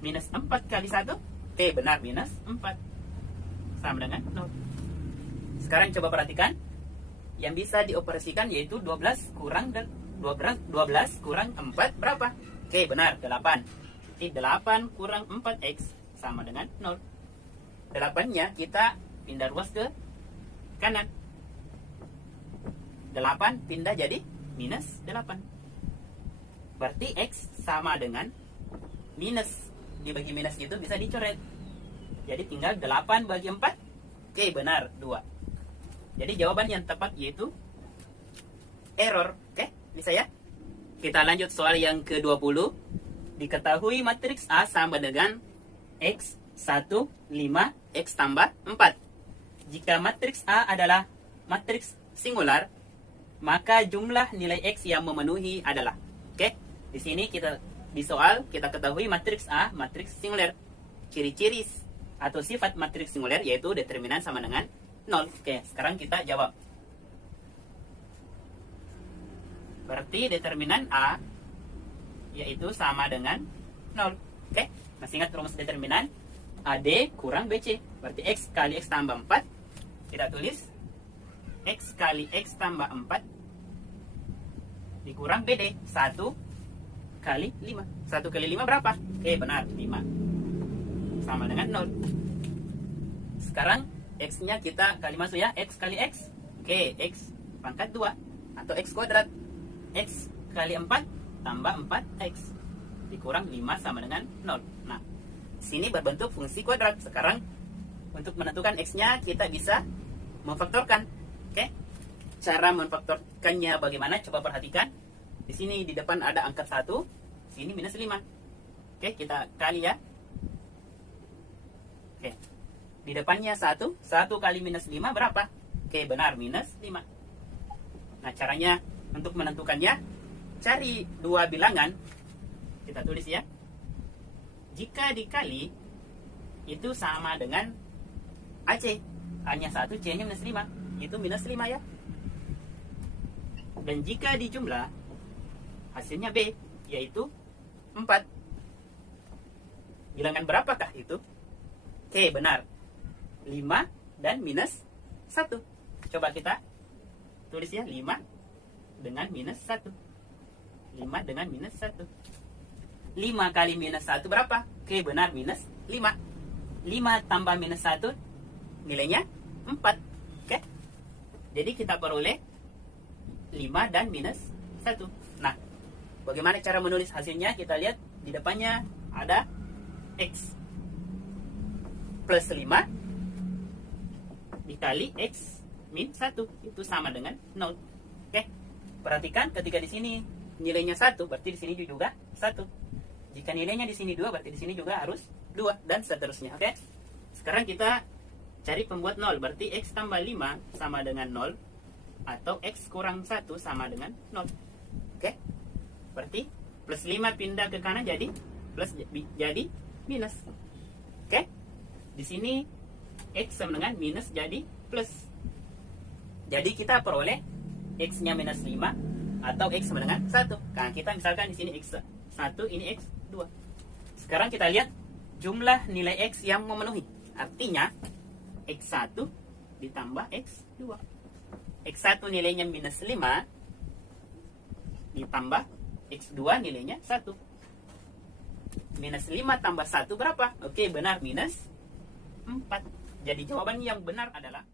Minus 4 kali 1? Benar, minus 4. Sama dengan 0. Sekarang coba perhatikan. Yang bisa dioperasikan yaitu 12 kurang 4 berapa? Benar, 8. 8 kurang 4X sama dengan 0. 8-nya kita pindah ruas ke kanan. 8 pindah jadi minus 8. Berarti X sama dengan minus. Dibagi minus gitu bisa dicoret. Jadi tinggal 8 bagi 4. Benar, 2. Jadi jawaban yang tepat yaitu error. Bisa ya? Kita lanjut soal yang ke-20. Diketahui matriks A sama dengan X 1, 5, X tambah 4. Jika matriks A adalah matriks singular, maka jumlah nilai X yang memenuhi adalah. Di sini di soal kita ketahui matriks A matriks singular. Ciri-ciri atau sifat matriks singular yaitu determinan sama dengan 0. Sekarang kita jawab. Berarti determinan A yaitu sama dengan 0. Masih ingat rumus determinan? AD kurang BC. Berarti X kali X tambah 4. Kita tulis X kali X tambah 4 dikurang BD. 1 kali 5. 1 kali 5 berapa? Benar, 5. Sama dengan 0. Sekarang X-nya kita kali masuk ya. X kali X. X pangkat 2. Atau X kuadrat. X kali 4 tambah 4X dikurang 5 sama dengan 0. Nah, sini berbentuk fungsi kuadrat. Sekarang untuk menentukan X-nya kita bisa memfaktorkan. Cara memfaktorkannya bagaimana? Coba perhatikan. Di sini di depan ada angka 1, sini minus 5. Kita kali ya. Di depannya 1, 1 kali minus 5 berapa? Benar, minus 5. Nah, caranya Untuk menentukannya, cari dua bilangan. Kita tulis ya. Jika dikali, itu sama dengan AC. Hanya 1, C-nya minus 5. Itu minus 5 ya. Dan jika dijumlah, hasilnya B, yaitu 4. Bilangan berapakah itu? Oke, benar. 5 dan minus 1. Coba kita tulis ya, 5 dengan minus 1. 5 dengan minus 1. 5 kali minus 1 berapa? Oke, benar, minus 5. 5 tambah minus 1, nilainya 4. Oke? Jadi kita peroleh 5 dan minus 1. Nah, bagaimana cara menulis hasilnya? Kita lihat di depannya ada X plus 5 dikali X min 1. Itu sama dengan 0. Oke? Perhatikan ketika di sini nilainya 1, berarti di sini juga 1. Jika nilainya di sini 2, berarti di sini juga harus 2 dan seterusnya. Oke? Sekarang kita cari pembuat 0, berarti X tambah 5 sama dengan 0 atau X kurang 1 sama dengan 0. Oke? Berarti plus 5 pindah ke kanan jadi plus, jadi minus. Oke? Di sini X sama dengan minus jadi plus. Jadi kita peroleh X-nya minus 5 atau X sama dengan 1. Nah, kita misalkan di sini X1, ini X2. Sekarang kita lihat jumlah nilai X yang memenuhi. Artinya X1 ditambah X2. X1 nilainya minus 5 ditambah X2 nilainya 1. Minus 5 tambah 1 berapa? Oke, benar, minus 4. Jadi jawaban yang benar adalah